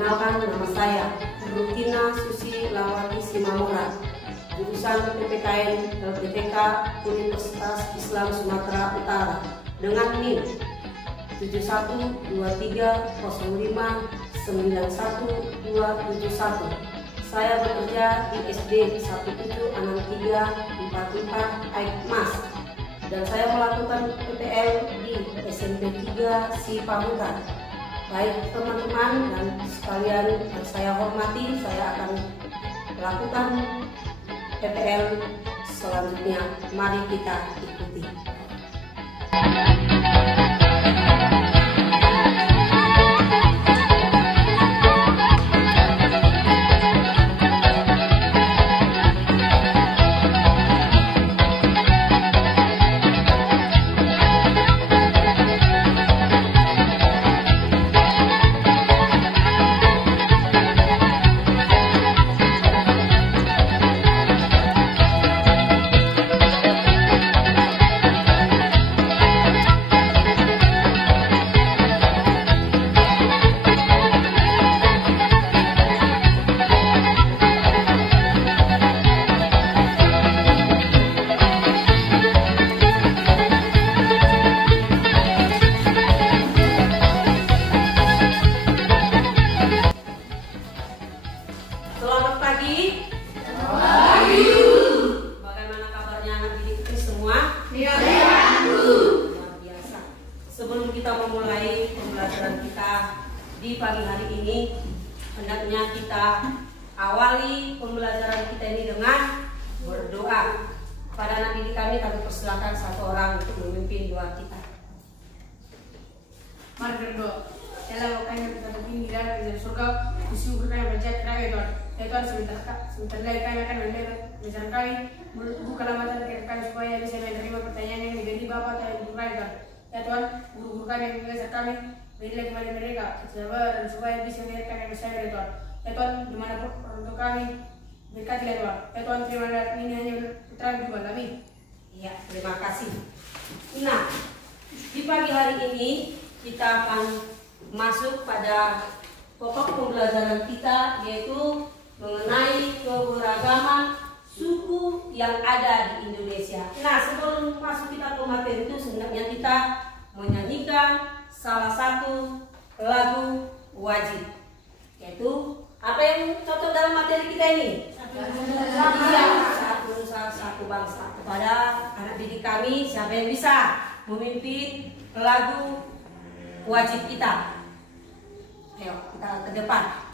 Perkenalkan, nama saya Rutina Susi Lawati Simamora, jurusan PPKN LPTK Universitas Islam Sumatera Utara dengan NIM 71230591271. Saya bekerja di SD 176344 Aikmas dan saya melakukan PPL di SMP 3 Sipahutan. Baik teman-teman dan sekalian yang saya hormati, saya akan melakukan PPL selanjutnya. Mari kita ikuti. Selamat pagi. Bagaimana kabarnya anak didik semua? Luar biasa. Sebelum kita memulai pembelajaran kita di pagi hari ini, hendaknya kita awali pembelajaran kita ini dengan berdoa. Pada anak didik kami persilakan satu orang untuk memimpin doa kita. Mari berdoa. Dalam waktu yang kita begini dari surga, disyukur kami berjaya kami Tuhan. Ya Tuhan, sebentar lagi kami akan mendengar pembicaraan kami. Bukalah mata kami supaya bisa menerima pertanyaan yang menjadi Bapa dan Ibu kami Tuhan. Ya Tuhan, guru-guru kami yang mengajar kami, berilah kepada mereka kesabaran supaya bisa mendengarkan yang bersama ya Tuhan. Ya Tuhan, dimanapun orang tua kami, berkatilah Tuhan. Ya Tuhan, terima kasih ini hanya putra juga kami. Iya, terima kasih. Nah, di pagi hari ini kita akan masuk pada pokok pembelajaran kita, yaitu mengenai keberagaman suku yang ada di Indonesia. Nah, sebelum masuk kita ke materi itu, sebenarnya kita menyanyikan salah satu lagu wajib, yaitu apa yang cocok dalam materi kita ini? Satu nusa, satu bangsa. Kepada anak didik kami, siapa yang bisa memimpin lagu wajib kita? Ayo kita ke depan.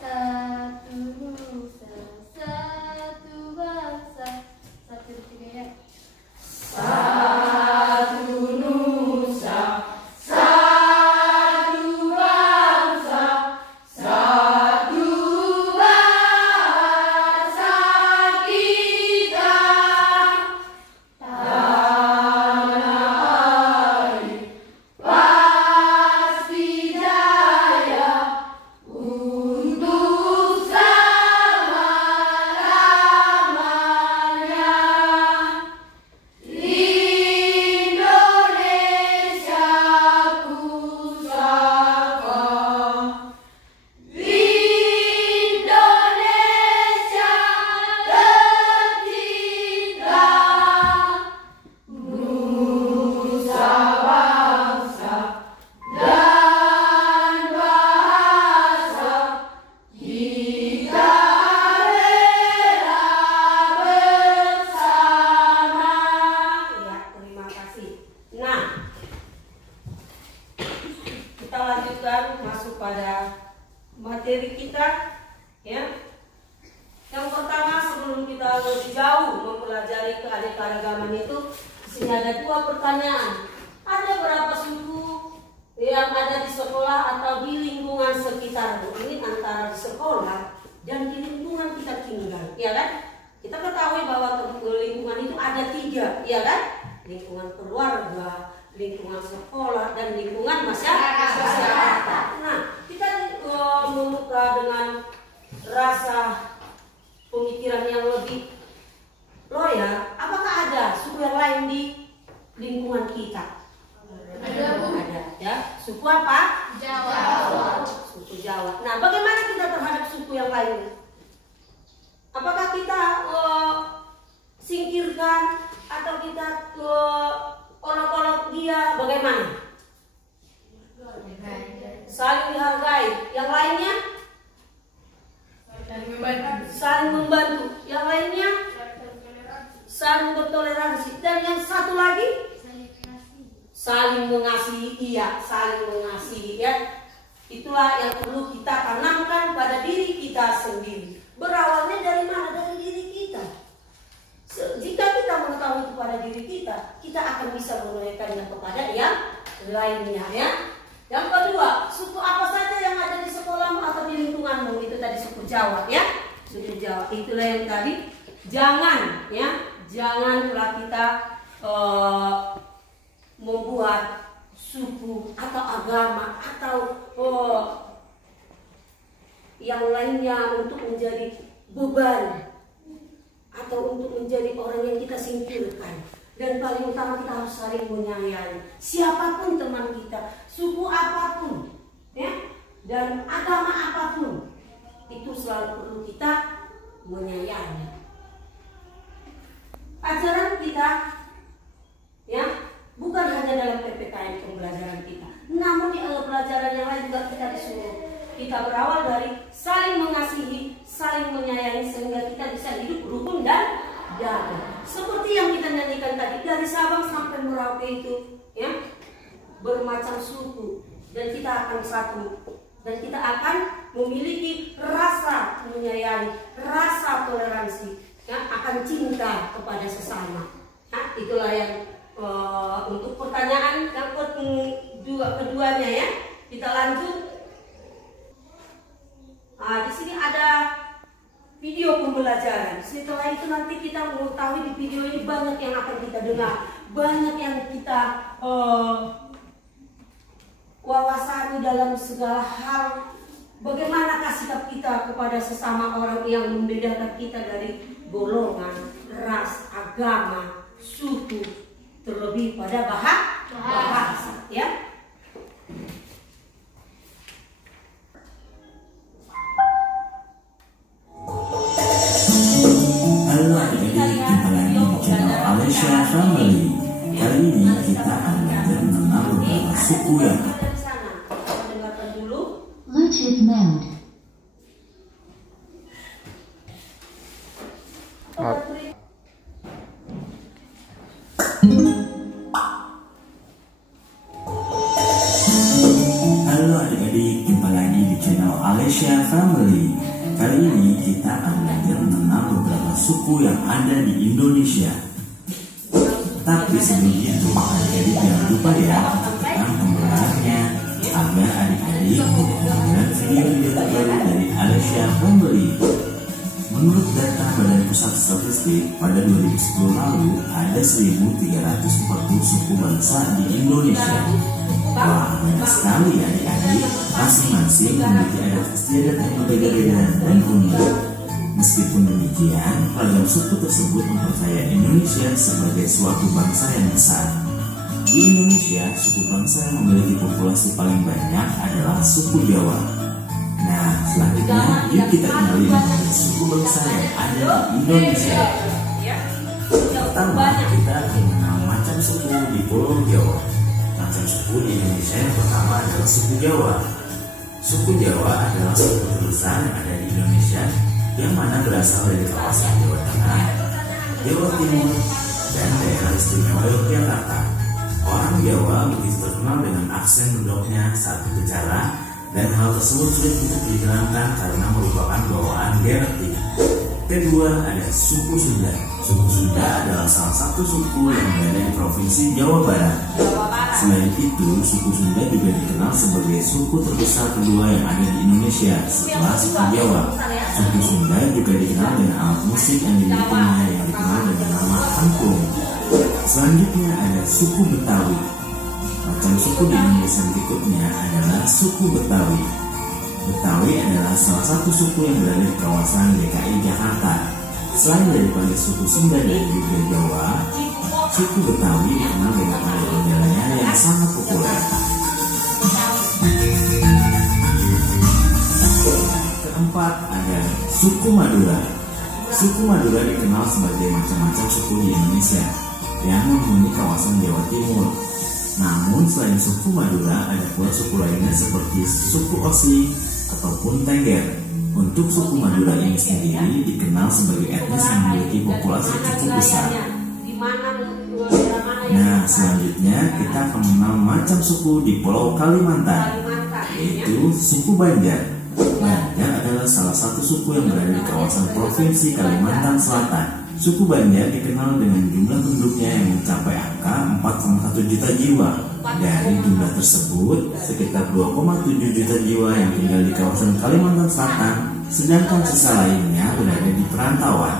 Satu nusa, satu bangsa, satu tiga ya. Satu nusa, satu bangsa, satu bahasa kita. Tanah air pasti jaya untuk selama-lamanya. Indonesia pusaka, Indonesia tercinta, nusa bangsa dan bahasa kita rela bersama. Ya, terima kasih. Nah, kita lanjutkan masuk pada materi kita, ya. Yang pertama, sebelum kita lebih jauh mempelajari keanekaragaman itu, di sini ada dua pertanyaan. Ada berapa suku yang ada di sekolah atau di lingkungan sekitar? Ini antara di sekolah dan di lingkungan kita tinggal, ya kan? Kita ketahui bahwa lingkungan itu ada tiga, ya kan? Lingkungan keluarga, lingkungan sekolah, dan lingkungan masyarakat. Nah, kita membuka dengan rasa pemikiran yang lebih Loya, apakah ada suku yang lain di lingkungan kita? Ada, ya. Suku apa? Jawa. Suku Jawa. Nah, bagaimana kita terhadap suku yang lain? Apakah kita singkirkan atau kita olok-olok dia? Bagaimana? Saling dihargai. Yang lainnya? Saling membantu. Yang lainnya? Saling bertoleransi. Dan yang satu lagi? Saling mengasihi. Iya, saling mengasihi, ya. Itulah yang perlu kita tanamkan pada diri kita sendiri. Berawalnya dari mana? Dari diri kita. Jika kita mengetahui itu pada diri kita, kita akan bisa menunaikannya kepada yang lainnya, ya. Yang kedua, suku apa saja yang ada di sekolahmu atau di lingkunganmu? Itu tadi suku Jawa, ya. Suku Jawa. Itulah yang tadi. Jangan, ya. Janganlah kita membuat suku atau agama atau yang lainnya untuk menjadi beban atau untuk menjadi orang yang kita singkirkan. Dan paling utama kita harus saling menyayangi siapapun teman kita, suku apapun, ya, dan agama apapun, itu selalu perlu kita menyayangi. Ajaran kita, ya, bukan hanya dalam PPKN pembelajaran kita, namun di pelajaran yang lain juga kita disuruh kita berawal dari saling mengasihi, saling menyayangi sehingga kita bisa hidup rukun dan damai. Seperti yang kita nyanyikan tadi, dari Sabang sampai Merauke itu, ya, bermacam suku, dan kita akan satu, dan kita akan memiliki rasa menyayangi, rasa toleransi, ya, akan cinta kepada sesama. Nah, itulah yang untuk pertanyaan yang keduanya, ya. Kita lanjut. Nah, di sini ada video pembelajaran. Setelah itu nanti kita mengetahui di video ini banyak yang akan kita dengar, banyak yang kita wawasani dalam segala hal. Bagaimanakah sikap kita kepada sesama orang yang membedakan kita dari golongan, ras, agama, suku, terlebih pada bahasa, ya. Halo adik-adik, jumpa lagi di channel Alessia Family. Kali ini kita akan belajar mengenal beberapa suku yang Bluetooth mode. Halo adik-adik, jumpa lagi di channel Alessia Family. Kali ini kita akan belajar mengenal beberapa suku yang ada di Indonesia. Tapi sebelum itu, adik-adik jangan lupa ya untuk tekan tombol like-nya agar adik-adik mendapatkan video-video terbaru dari Alessia Family. Menurut data Badan Pusat Statistik, pada 2010 lalu ada 1.340 suku bangsa di Indonesia. Wah, banyak sekali ya adik-adik. Masing-masing memiliki adat istiadat yang berbeda-beda dan unik. Meskipun demikian, ragam suku tersebut mempercayai Indonesia sebagai suatu bangsa yang besar. Di Indonesia, suku bangsa yang memiliki populasi paling banyak adalah suku Jawa. Nah, selanjutnya yuk kita kenali suku bangsa yang ada di Indonesia. Pertama, kita akan mengenal macam suku di Pulau Jawa. Macam suku di Indonesia yang pertama adalah suku Jawa. Suku Jawa adalah suku terbesar yang ada di Indonesia, yang mana berasal dari kawasan Jawa Tengah, Jawa Timur, dan daerah istimewa Yogyakarta. Orang Jawa begitu terkenal dengan aksen mendoknya saat berbicara, dan hal tersebut sulit untuk dihilangkan karena merupakan bawaan genetik. Kedua, ada suku Sunda. Suku Sunda adalah salah satu suku yang berada di Provinsi Jawa Barat. Selain itu, suku Sunda juga dikenal sebagai suku terbesar kedua yang ada di Indonesia setelah suku Jawa. Suku Sunda juga dikenal dengan alat musik yang dimilikinya yang dikenal dengan nama angklung. Selanjutnya ada suku Betawi. Macam suku di Indonesia berikutnya adalah suku Betawi. Betawi adalah salah satu suku yang berada di kawasan DKI Jakarta. Selain daripada suku Sunda dan juga Jawa, suku Betawi dikenal dengan ondel-ondelnya yang sangat populer. Keempat ada suku Madura. Suku Madura dikenal sebagai macam-macam suku di Indonesia yang menghuni kawasan Jawa Timur. Namun selain suku Madura, ada pula suku lainnya seperti suku Osing ataupun Tengger. Untuk suku Madura ini sendiri dikenal sebagai etnis yang memiliki populasi cukup besar. Nah, selanjutnya kita akan mengenal macam suku di Pulau Kalimantan, yaitu suku Banjar. Banjar adalah salah satu suku yang berada di kawasan Provinsi Kalimantan Selatan. Suku Banjar dikenal dengan jumlah penduduknya yang mencapai angka 4,1 juta jiwa. Dari jumlah tersebut, sekitar 2,7 juta jiwa yang tinggal di kawasan Kalimantan Selatan, sedangkan sisa lainnya berada di perantauan.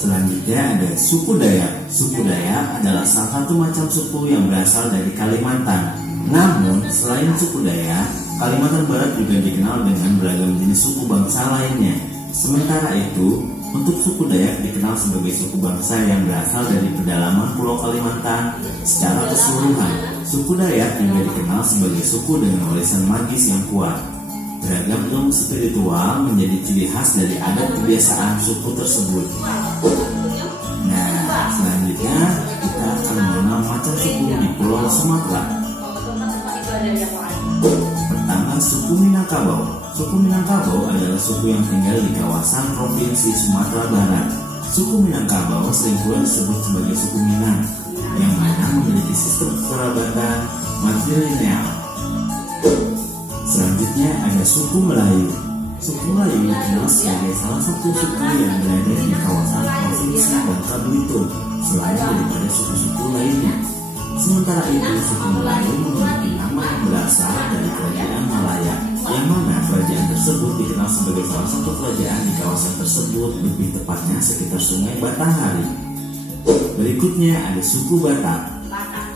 Selanjutnya ada suku Dayak. Suku Dayak adalah salah satu macam suku yang berasal dari Kalimantan. Namun, selain suku Dayak, Kalimantan Barat juga dikenal dengan beragam jenis suku bangsa lainnya. Sementara itu, untuk suku Dayak dikenal sebagai suku bangsa yang berasal dari pedalaman Pulau Kalimantan secara keseluruhan. Suku Dayak juga dikenal sebagai suku dengan warisan magis yang kuat. Beragam ilmu spiritual menjadi ciri khas dari adat kebiasaan suku tersebut. Nah, selanjutnya kita akan mengenal macam suku di Pulau Sumatera. Pertama, suku Minangkabau. Suku Minangkabau adalah suku yang tinggal di kawasan Provinsi Sumatera Barat. Suku Minangkabau sering pula disebut sebagai suku Minang, yang mana memiliki sistem kekerabatan matrilineal. Selanjutnya ada suku Melayu. Suku Melayu dikenal sebagai salah satu suku yang berada di kawasan Provinsi Bangka Belitung, selain daripada suku-suku lainnya. Sementara itu, suku Melayu memiliki nama yang berasal dari Kerajaan Malaya, yang mana kerajaan tersebut dikenal sebagai salah satu kerajaan di kawasan tersebut, lebih tepatnya sekitar Sungai Batanghari. Berikutnya ada suku Batak.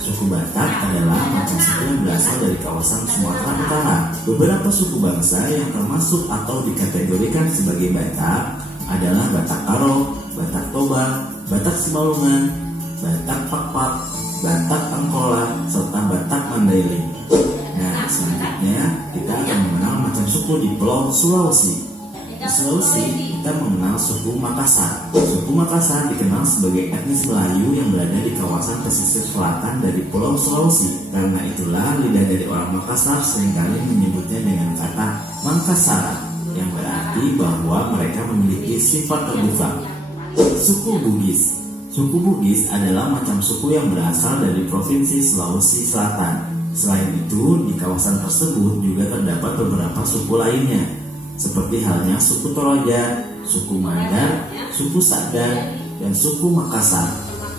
Suku Batak adalah macam suku yang berasal dari kawasan Sumatera Utara. Beberapa suku bangsa yang termasuk atau dikategorikan sebagai Batak adalah Batak Karo, Batak Toba, Batak Simalungan, Batak Pakpak, Batak Angkola, serta Batak Mandailing. Nah, selanjutnya kita akan mengenal macam suku di Pulau Sulawesi. Di Sulawesi, kita mengenal suku Makassar. Suku Makassar dikenal sebagai etnis Melayu yang berada di kawasan pesisir selatan dari Pulau Sulawesi. Karena itulah lidah dari orang Makassar seringkali menyebutnya dengan kata Mangkasara, yang berarti bahwa mereka memiliki sifat terbuka. Suku Bugis. Suku Bugis adalah macam suku yang berasal dari Provinsi Sulawesi Selatan. Selain itu, di kawasan tersebut juga terdapat beberapa suku lainnya, seperti halnya suku Toroja, suku Mandar, suku Sadar, dan suku Makassar.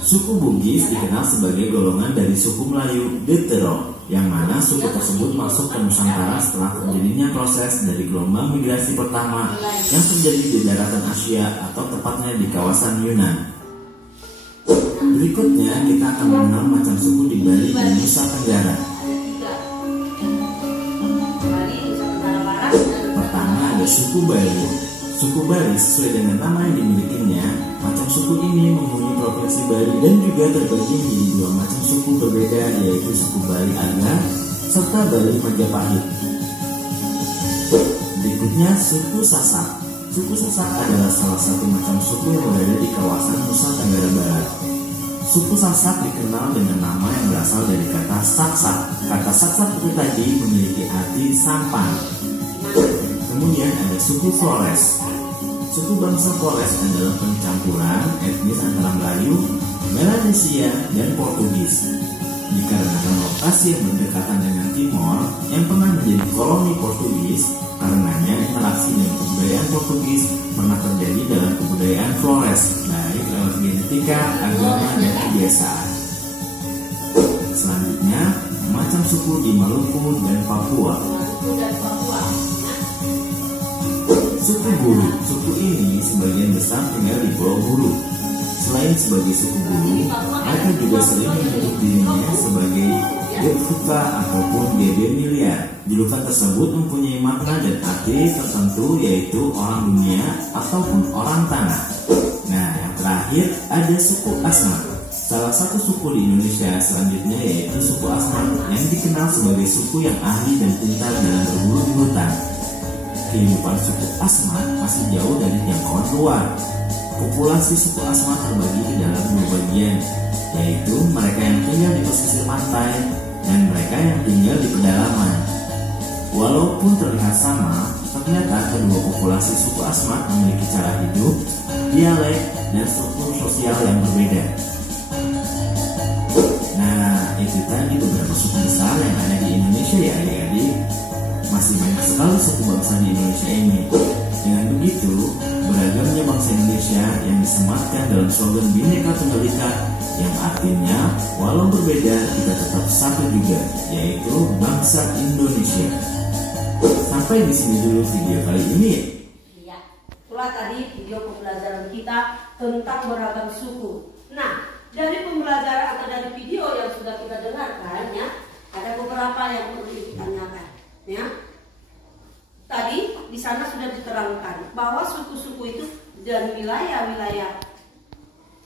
Suku Bugis dikenal sebagai golongan dari suku Melayu Deutero, yang mana suku tersebut masuk ke Nusantara setelah terjadinya proses dari gelombang migrasi pertama yang terjadi di daratan Asia atau tepatnya di kawasan Yunan. Berikutnya kita akan mengenal macam suku di Bali dan Nusa Tenggara. Pertama ada suku Bali. Suku Bali sesuai dengan nama yang dimilikinya, macam suku ini menghuni Provinsi Bali dan juga terbagi menjadi dua macam suku berbeda, yaitu suku Bali Aga serta Bali Majapahit. Berikutnya suku Sasak. Suku Sasak adalah salah satu macam suku yang berada di kawasan Nusa Tenggara Barat. Suku Sasak dikenal dengan nama yang berasal dari kata saksak. Kata saksak itu tadi memiliki arti sampan. Kemudian ada suku Flores. Suku bangsa Flores adalah pencampuran etnis antara Melayu, Melanesia, dan Portugis. Dikarenakan lokasi yang berdekatan dengan Timor yang pernah menjadi koloni Portugis, karenanya interaksi dengan kebudayaan Portugis pernah terjadi dalam kebudayaan Flores, baik lewat genetika, agama, dan kebiasaan. Selanjutnya, macam suku di Maluku dan Papua. Suku Bulu. Suku ini sebagian besar tinggal di Pulau Bulu. Selain sebagai suku Bulu, mereka juga sering menyebut dirinya sebagai Fuka ataupun Gebemilia. Julukan tersebut mempunyai makna dan arti tertentu, yaitu orang dunia ataupun orang tanah. Nah, yang terakhir ada suku Asmat. Salah satu suku di Indonesia selanjutnya yaitu suku Asmat, yang dikenal sebagai suku yang ahli dan pintar dalam berburu di hutan. Kehidupan suku Asmat masih jauh dari jangkauan luar. Populasi suku Asmat terbagi ke dalam dua bagian, yaitu mereka yang tinggal di pesisir pantai dan mereka yang tinggal di pedalaman. Walaupun terlihat sama, ternyata kedua populasi suku Asmat memiliki cara hidup, dialek, dan struktur sosial yang berbeda. Nah, itu tadi beberapa suku besar yang ada di Indonesia ya adik-adik. Masih banyak sekali suku bangsa di Indonesia ini. Dengan begitu, beragamnya bangsa Indonesia yang disematkan dalam slogan Bhinneka Tunggal Ika, yang artinya walau berbeda kita tetap satu juga, yaitu bangsa Indonesia. Sampai di sini dulu video kali ini. Iya, itulah tadi video pembelajaran kita tentang beragam suku. Nah, dari pembelajaran atau dari video yang sudah kita dengarkan ya, ada beberapa yang perlu ditanyakan ya. Tadi di sana sudah diterangkan bahwa suku-suku itu dan wilayah-wilayah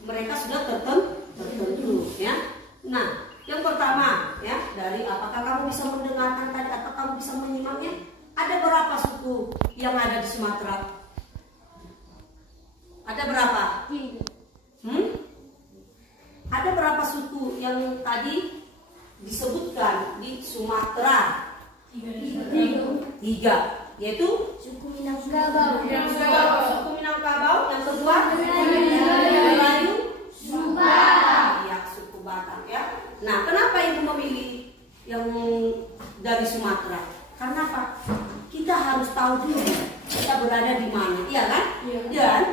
mereka sudah tertentu ya. Nah, yang pertama ya, dari apakah kamu bisa mendengarkan tadi atau kamu bisa menyimaknya? Ada berapa suku yang ada di Sumatera? Ada berapa? Ada berapa suku yang tadi disebutkan di Sumatera? Tiga, yaitu Suku Minangkabau. suku Minangkabau, yang kedua Melayu, ya suku Batak ya. Nah, kenapa ibu memilih yang dari Sumatera? Karena apa? Kita harus tahu dulu kita berada di mana, iya kan? Dan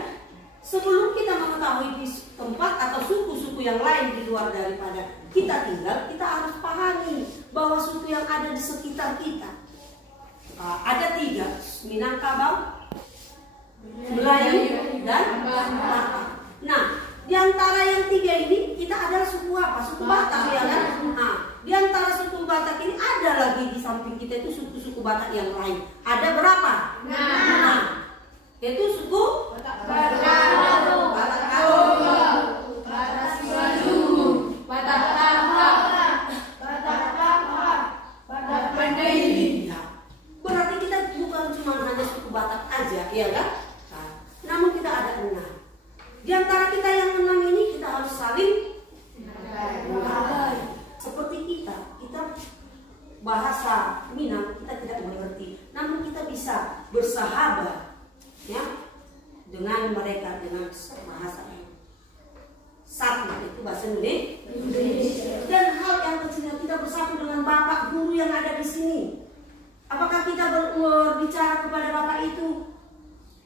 sebelum kita mengetahui di tempat atau suku-suku yang lain di luar daripada kita tinggal, kita harus pahami bahwa suku yang ada di sekitar kita ada tiga: Minangkabau, Melayu, dan Batak. Nah, di antara yang tiga ini kita adalah suku apa? Suku Batak ya kan? Nah, di antara suku Batak ini ada lagi di samping kita itu suku-suku Batak yang lain. Ada berapa? Nah, yaitu suku Batak Karo, Batak Pandai. Berarti kita bukan cuma hanya suku Batak aja, ya kan? Nah, namun kita ada 6. Di antara kita yang 6 ini kita harus saling menghargai. Seperti kita bahasa Minang kita tidak mengerti, namun kita bisa bersahabat, ya, dengan mereka dengan bahasa satu, itu bahasa Indonesia. Dan hal yang kecil kita bersatu dengan bapak guru yang ada di sini. Apakah kita berbicara kepada bapak itu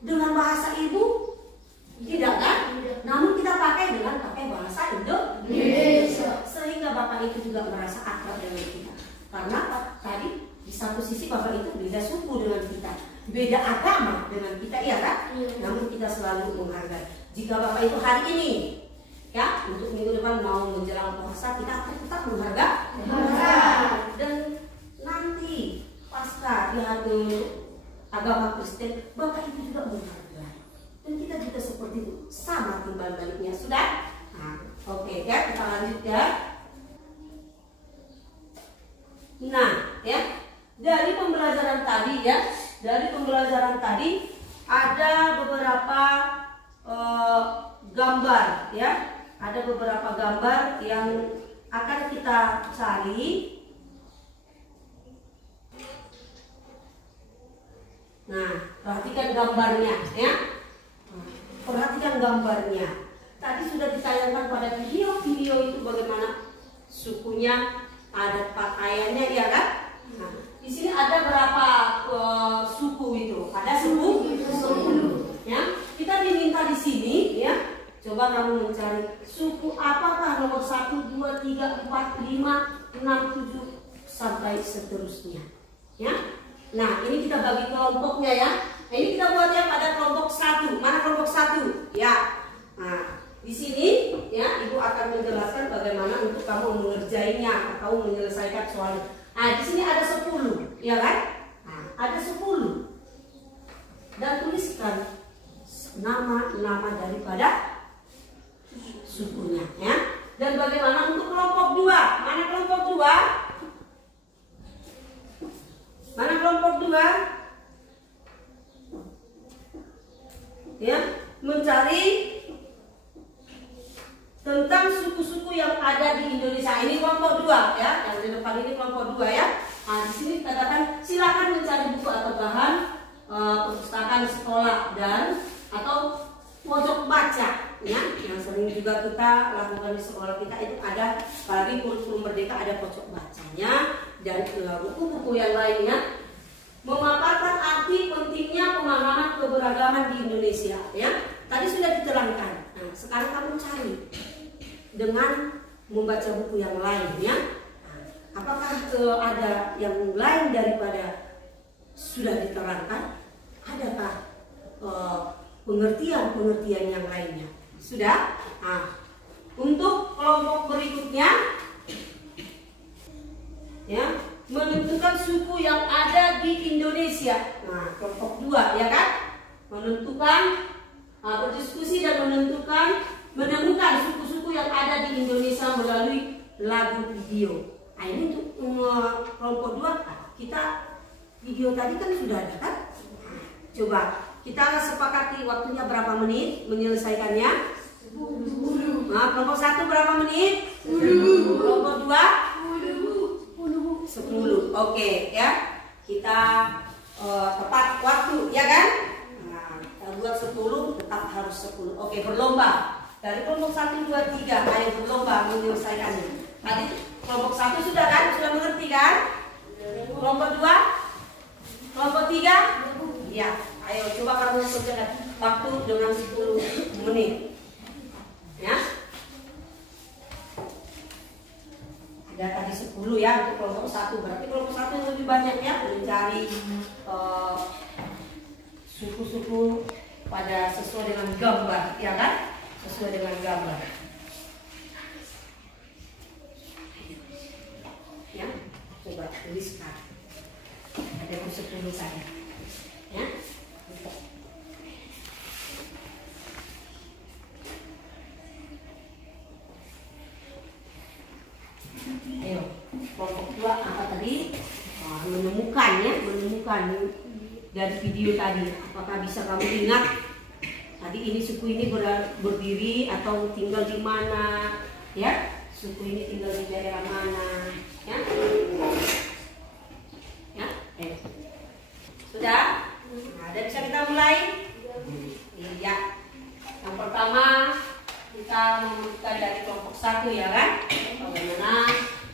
dengan bahasa ibu? Tidak kan? Namun kita pakai bahasa Indonesia. Sehingga bapak itu juga merasa akrab dengan kita. Karena tadi di satu sisi bapak itu beda suku dengan kita, beda agama dengan kita, iya kan? Namun kita selalu menghargai. Jika bapak itu hari ini, ya, untuk minggu depan mau menjelang puasa, kita akan tetap menghargai. Dan nanti pasca di hari agama Kristen, bapak itu juga menghargai. Dan kita juga seperti itu, sama timbal baliknya. Sudah? Nah, oke ya, kita lanjut ya. Nah, ya, dari pembelajaran tadi ada beberapa gambar, ya, ada beberapa gambar yang akan kita cari. Nah, perhatikan gambarnya, ya. Perhatikan gambarnya. Tadi sudah ditayangkan pada video itu bagaimana sukunya, adat pakaiannya, ya kan? Nah, di sini ada berapa suku itu? Ada 10. Ya, kita diminta di sini, ya. Coba kamu mencari suku apakah nomor 1, 2, 3, 4, 5, 6, 7 sampai seterusnya. Ya. Nah, ini kita bagi kelompoknya ya. Nah, ini kita buatnya pada kelompok 1. Mana kelompok 1? Ya. Nah, di sini ya Ibu akan menjelaskan bagaimana untuk kamu mengerjainya atau menyelesaikan soalnya. Nah, di sini ada 10, ya kan? Nah, ada 10. Dan tuliskan nama-nama daripada sukunya ya. Dan bagaimana untuk kelompok 2? Mana kelompok 2? Mana kelompok 2? Ya, mencari tentang suku-suku yang ada di Indonesia. Ini kelompok 2 ya. Yang di depan ini kelompok 2 ya. Nah, di sini katakan silakan mencari buku atau bahan perpustakaan sekolah dan atau pojok baca ya. Yang sering juga kita lakukan di sekolah kita itu ada, apalagi kurikulum merdeka, ada pojok bacanya dan buku-buku yang lainnya. Memaparkan arti pentingnya pemahaman keberagaman di Indonesia ya. Tadi sudah diterangkan. Nah, sekarang kamu cari dengan membaca buku yang lain ya. Nah, apakah ada yang lain daripada sudah diterangkan? Adakah pengertian-pengertian yang lainnya? Sudah? Nah, untuk kelompok berikutnya ya, menentukan suku yang ada di Indonesia. Nah, kelompok 2 ya kan? Menentukan, berdiskusi dan menemukan suku-suku yang ada di Indonesia melalui lagu video. Nah, ini untuk kelompok 2 kita video tadi kan sudah ada kan? Coba kita sepakati waktunya berapa menit menyelesaikannya? 10. Nah, kelompok 1 berapa menit? 10. Kelompok 2? 10. Oke ya. Kita tepat waktu ya kan? Nah, kita buat 10 tetap harus 10. Oke, berlomba. Dari kelompok 1, 2, 3 ayo berlomba menyelesaikannya. Tadi kelompok 1 sudah kan? Sudah mengerti kan? Kelompok 2? Kelompok 3? Ya, ayo coba kamu kerjakan waktu dengan 10 menit. Ya. Ada tadi 10 ya untuk kelompok 1. Berarti kelompok 1 yang lebih banyak ya mencari suku-suku pada sesuai dengan gambar, ya kan? Sesuai dengan gambar. Ya, coba tuliskan. Ada 10 saja. Ya. Ayo, kelompok 2 apa tadi? Menemukan dari video tadi. Apakah bisa kamu ingat tadi ini suku ini berdiri atau tinggal di mana? Ya, suku ini tinggal di daerah mana? Ya, ya, ayo. Sudah? Nah, ada bisa kita mulai? Iya. Yang pertama kita membuka dari kelompok 1 ya kan? Bagaimana?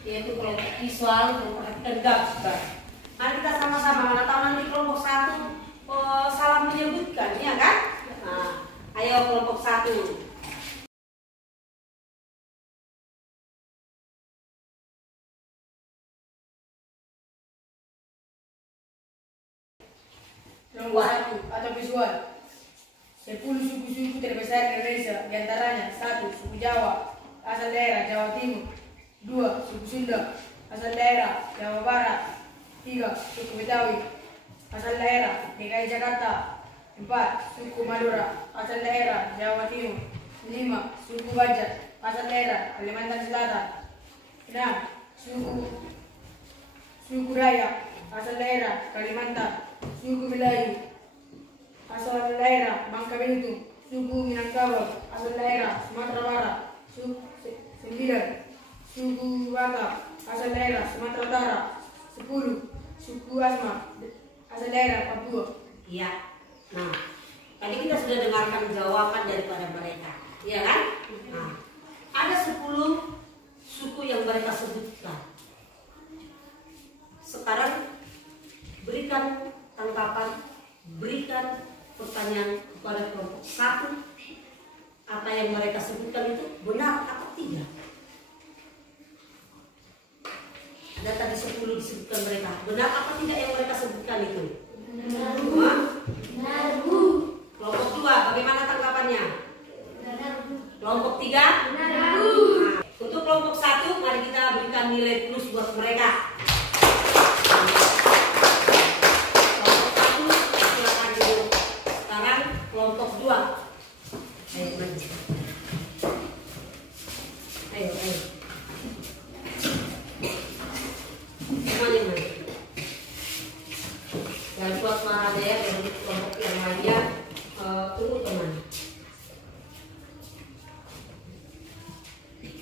Yaitu kelompok visual, memperhatikan gambar. Mari kita sama-sama mana di kelompok 1 salam menyebutkan ya kan? Nah, ayo kelompok 1. Kelompok 1 atau visual. 10 suku-suku terbesar di Indonesia, diantaranya 1. Suku Jawa, asal daerah Jawa Timur. 2. Suku Sunda, asal daerah Jawa Barat. 3. Suku Betawi, asal daerah DKI Jakarta. 4. Suku Madura, asal daerah Jawa Timur. 5. Suku Bajak, asal daerah Kalimantan Selatan. 6. Suku Dayak, asal daerah Kalimantan. Suku Melayu, asal daerah Bangka Belitung. Suku Minangkabau, asal daerah Sumatera Barat. 9. Suku Batak, asal daerah Sumatera Utara. 10. Suku Asmat, asal daerah Papua. Iya. Nah, tadi kita sudah dengarkan jawaban daripada mereka, iya kan? Nah, ada 10 suku yang mereka sebutkan. Sekarang berikan tanggapan, berikan pertanyaan kepada kelompok 1. Apa yang mereka sebutkan itu benar atau tidak? Ada tadi 10 disebutkan mereka. Benar apa tidak yang mereka sebutkan itu? Benar. Benar, Bu. Kelompok 2, bagaimana tanggapannya? Benar, Bu. Kelompok memberikan nilai plus buat mereka. Kelompok 1 silakan dulu. Sekarang kelompok 2. Ayo maju. Ayo. Semuanya maju. Dan buat suaranya ya, dari kelompok yang lainnya tunggu teman.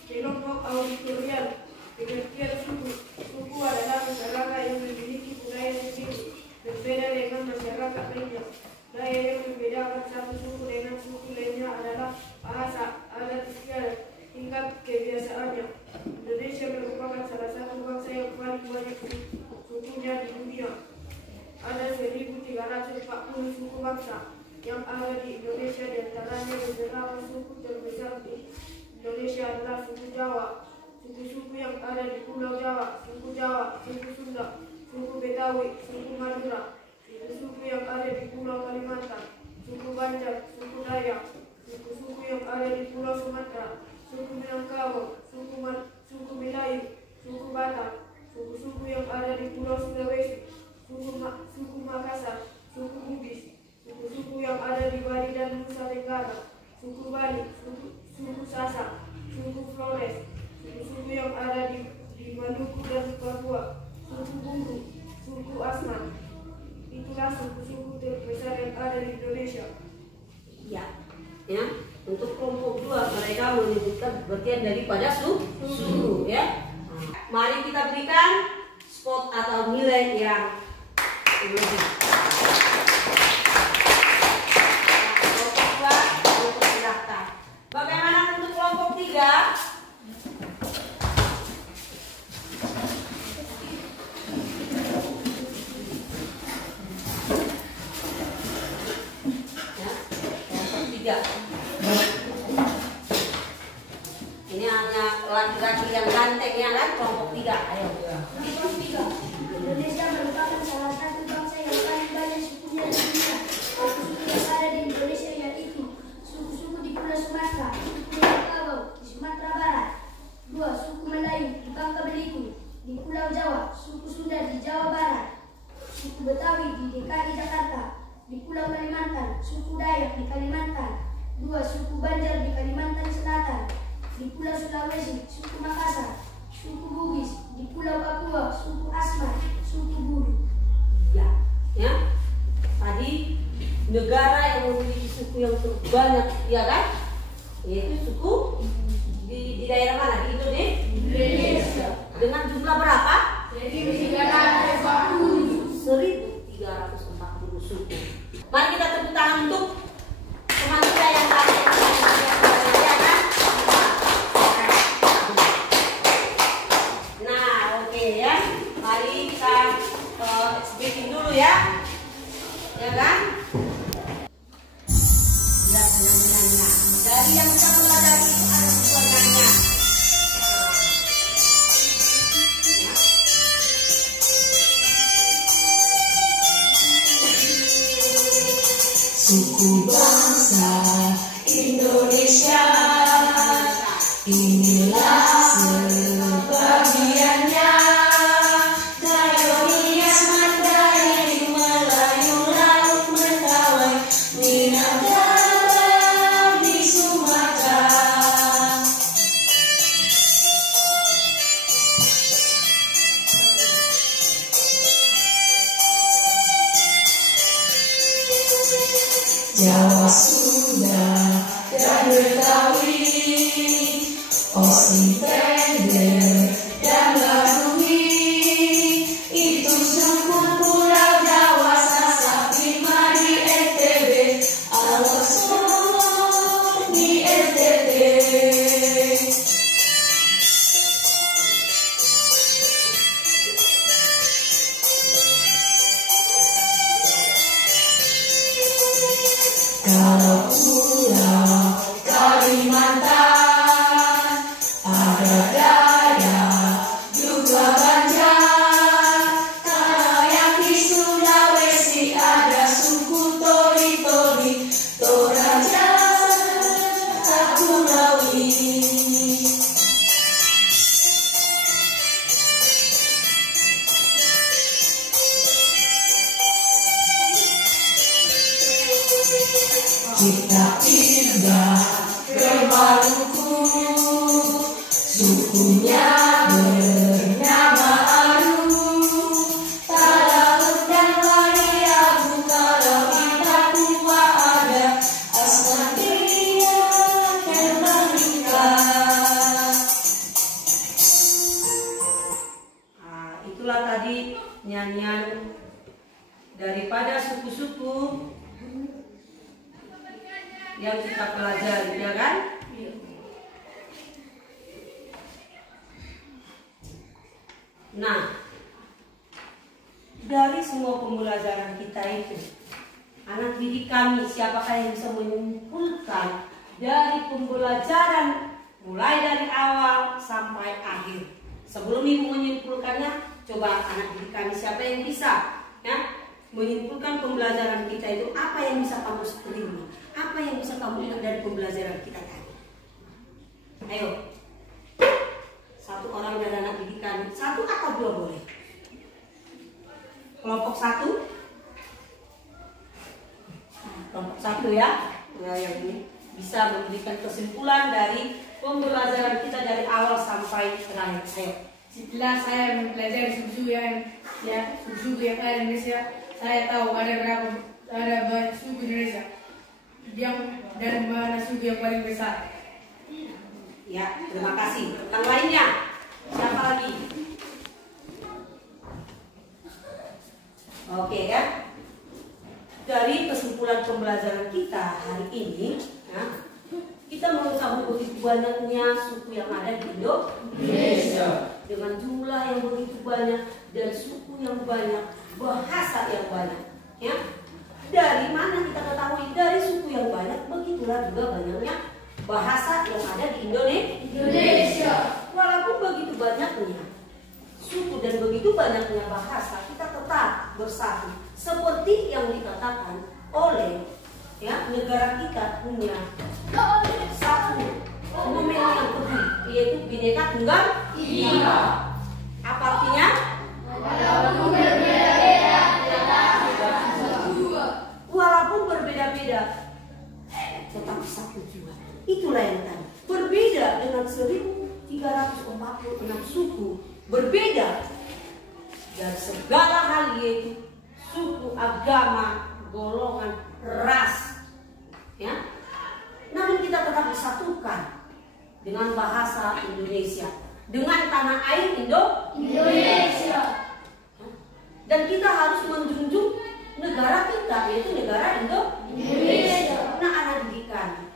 Kelompok auditorial, pengertian suku adalah masyarakat yang memiliki budaya sendiri, berbeda dengan masyarakat lainnya. Budaya yang membedakan satu suku dengan suku lainnya adalah bahasa, adat istiadat, tingkat kebiasaannya. Indonesia merupakan salah satu bangsa yang paling banyak sukunya di dunia. Ada 1.340 suku bangsa yang ada di Indonesia, di antaranya beberapa suku terbesar di Indonesia adalah suku Jawa, suku-suku yang ada di Pulau Jawa, suku Sunda, suku Betawi, suku Madura, suku-suku yang ada di Pulau Kalimantan, suku Banjar, suku Dayak, suku-suku yang ada di Pulau Sumatera, suku Minangkabau, suku Melayu, suku Batak, suku-suku yang ada di Pulau Sulawesi, suku Makassar, suku Bugis, suku-suku yang ada di Bali dan Nusa Tenggara, suku Bali, suku Sasak, suku Flores, suku-suku yang ada di Maluku dan Papua, suku Buru, suku Asman. Itulah suku-suku terbesar yang ada di Indonesia. Ya. Untuk kelompok 2 mereka menyebutkan bagian daripada suku ya. Mari kita berikan spot atau nilai yang lebih. Kelompok 2 untuk mendaftar. Bagaimana untuk kelompok 3? Ini hanya laki-laki yang ganteng ya kan, kelompok 3. Ayo. Kelompok 3. Indonesia merupakan salah satu bangsa yang paling banyak sukunya di dunia. Suku-suku yang ada di Indonesia yaitu suku-suku di Pulau Sumatera, suku Minangkabau di Sumatera Barat. 2. Suku Melayu di Bangka Belitung di Pulau Jawa, suku Sunda di Jawa Barat, suku Betawi di DKI Jakarta, di Pulau Kalimantan, suku Dayak di Kalimantan. 2. Suku Banjar di Kalimantan Selatan, di Pulau Sulawesi, suku Makassar, suku Bugis di Pulau Papua, suku Asmat, suku Buru. Ya. Tadi negara yang memiliki suku yang terbanyak, ya kan? Yaitu suku di daerah mana? Di Indonesia. Dengan jumlah berapa? 1.340 suku. Mari kita tepuk tangan untuk teman kita yang tadi. Nah, oke ya. Mari kita exhibiting dulu ya. Ya kan? Lihat nanya-nanya. Dari yang kita pelajari itu ada sebenarnya. Suku bangsa Indonesia, inilah sebagiannya. Dayonia, Mandailing, Melayu, Laut, Mentawai, Minangkabau di Sumatera. Jawa, Sunda, dan Betawi, Osing, Tengger, dan Baduy, itu suku Pulau Jawa, Sasak, Bima di NTB, Alokso di NTB. Kalau Pulau Kalimantan ada Dayak juga Banjar. Kalau yang di Sulawesi ada suku Tori-Tori, Toraja, Takurawi. kita pindah ke Maluku. Sukunya bernama Aru. Talaut dan Wariabu, kalau kita tua ada Asnadia dan Malika. Itulah tadi nyanyian daripada suku-suku yang kita pelajari, ya kan? Nah, dari semua pembelajaran kita itu, anak didik kami, siapakah yang bisa menyimpulkan dari pembelajaran mulai dari awal sampai akhir? Sebelum ibu menyimpulkannya, coba anak didik kami siapa yang bisa, ya, menyimpulkan pembelajaran kita itu, apa yang bisa kamu terima, apa yang bisa kamu ingat dari pembelajaran kita tadi? Ayo. Satu orang dari anak didik kami, satu atau dua boleh. Kelompok satu, ya. Nah, yang ini bisa memberikan kesimpulan dari pembelajaran kita dari awal sampai terakhir. Ayo. Setelah saya mempelajari suku yang ada di Indonesia, saya tahu ada banyak suku di Indonesia. Dan mana suku yang paling besar? Ya, terima kasih. Yang lainnya, siapa lagi? Oke kan? Dari kesimpulan pembelajaran kita hari ini, ya, kita mengetahui begitu banyaknya suku yang ada di Indonesia, dengan jumlah yang begitu banyak dan suku yang banyak, bahasa yang banyak. Ya, dari mana kita ketahui? Dari suku yang banyak, begitulah juga banyaknya bahasa yang ada di Indonesia. Walaupun begitu banyaknya suku dan begitu banyaknya bahasa, kita tetap bersatu. Seperti yang dikatakan oleh, ya, negara kita punya satu monumen yang penting, yaitu Bhinneka Tunggal Ika. Apa artinya? Walaupun berbeda-beda, tetap satu jiwa. Itulah yang tadi. Berbeda dengan 1346 suku, berbeda dari segala hal, yaitu suku, agama, golongan, ras, ya. Namun kita tetap disatukan dengan bahasa Indonesia, dengan tanah air Indonesia. Dan kita harus menjunjung negara kita, yaitu negara Indonesia. Nah, anak didikan,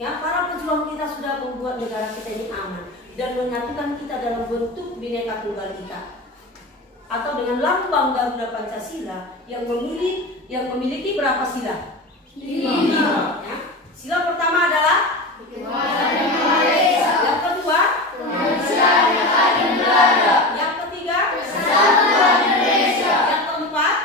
ya, para pejuang kita sudah membuat negara kita ini aman dan menyatukan kita dalam bentuk Bhinneka Tunggal Ika, atau dengan lambang Garuda Pancasila yang memiliki berapa sila? 5. Ya. Sila pertama adalah yang kedua, yang ketiga, yang keempat,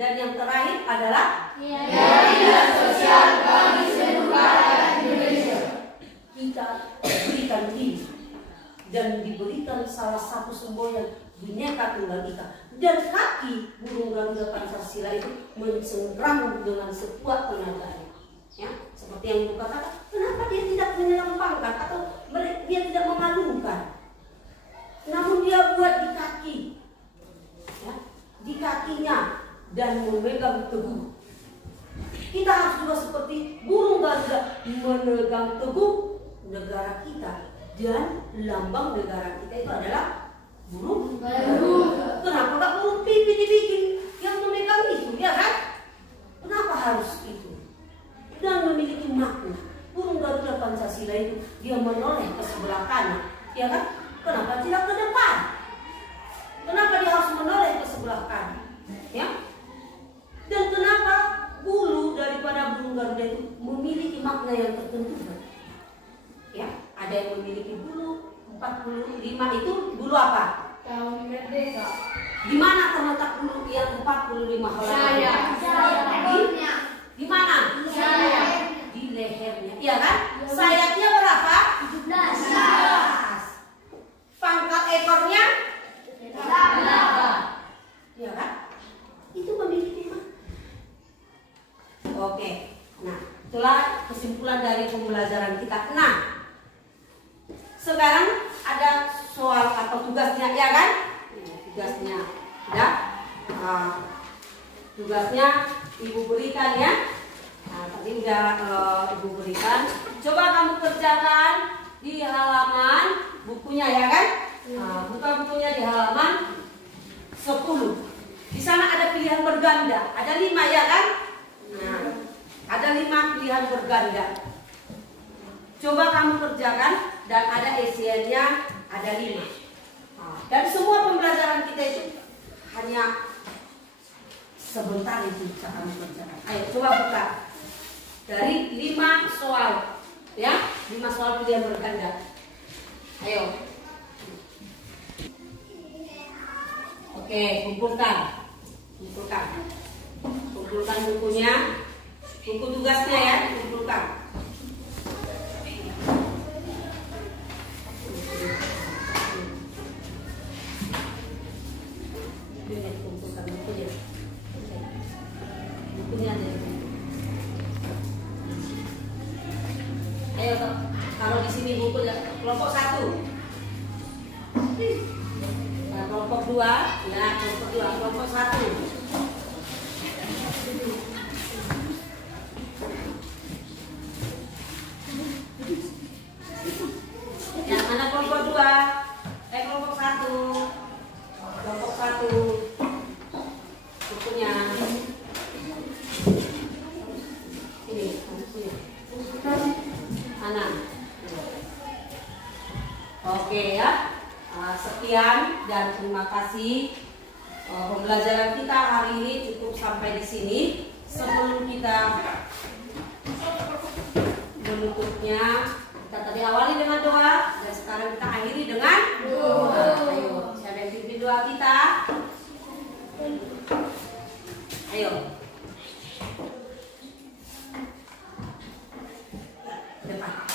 dan yang terakhir adalah jaminan sosial bagi seluruh rakyat Indonesia. Kita berikan diri dan diberikan salah satu simbol yang Bhinneka Tunggal Ika, dan kaki burung Garuda Pancasila itu mencengkram dengan sekuat tenaganya. Ya, seperti yang Ibu katakan, kenapa dia tidak menyelempangkan atau dia tidak mengalungkan, namun dia buat di kaki, ya, di kakinya, dan memegang teguh. Kita harus juga seperti burung Garuda memegang teguh negara kita, dan lambang negara kita itu adalah burung Garuda. Kenapa nggak burung pipit dibikin yang memegang itu, ya kan? Kenapa harus itu? Dan memiliki makna. Burung Garuda Pancasila itu dia menoleh ke sebelah kanan, ya kan? Kenapa tidak ke depan? Kenapa dia harus menoleh ke sebelah kanan? Ya? Dan kenapa bulu daripada burung Garuda itu memiliki makna yang tertentu? Ya, ada yang memiliki bulu 45, itu bulu apa? Tahun merdeka. Di mana terletak bulu yang 45? Saya. Di mana? Saya. Di lehernya, iya kan? Sayapnya berapa? 17. Pangkat ekornya? 8. Nah, itulah kesimpulan dari pembelajaran kita. Nah, sekarang ada soal atau tugasnya, ya kan? Tugasnya, ya. Tugasnya ibu berikan ya. Nah, tadi udah ibu berikan. Coba kamu kerjakan di halaman bukunya, ya kan? Nah, buka bukunya di halaman 10. Di sana ada pilihan berganda, ada 5 ya kan? Nah, ada 5 pilihan berganda. Coba kamu kerjakan dan ada isiannya ada 5. Nah, dan semua pembelajaran kita itu hanya sebentar itu bisa kamu kerjakan. Ayo coba buka dari 5 soal, ya, 5 soal pilihan berganda. Ayo. Oke, kumpulkan bukunya, buku tugasnya ya, kumpulkan. Kumpulkan bukunya deh. Ayo, kalau di sini bukunya kelompok 1. Nah, kelompok 2, ya, kelompok 1. Yang mana kelompok 2? Kelompok 1. Kelompok 1. Bukunya. Ini, bukunya. Mana? Oke ya. Sekian dan terima kasih. Pembelajaran kita hari ini cukup sampai di sini. Sebelum kita menutupnya, kita tadi awali dengan doa dan sekarang kita akhiri dengan doa. Ayo, siapa yang pimpin doa kita? Ayo. Depan.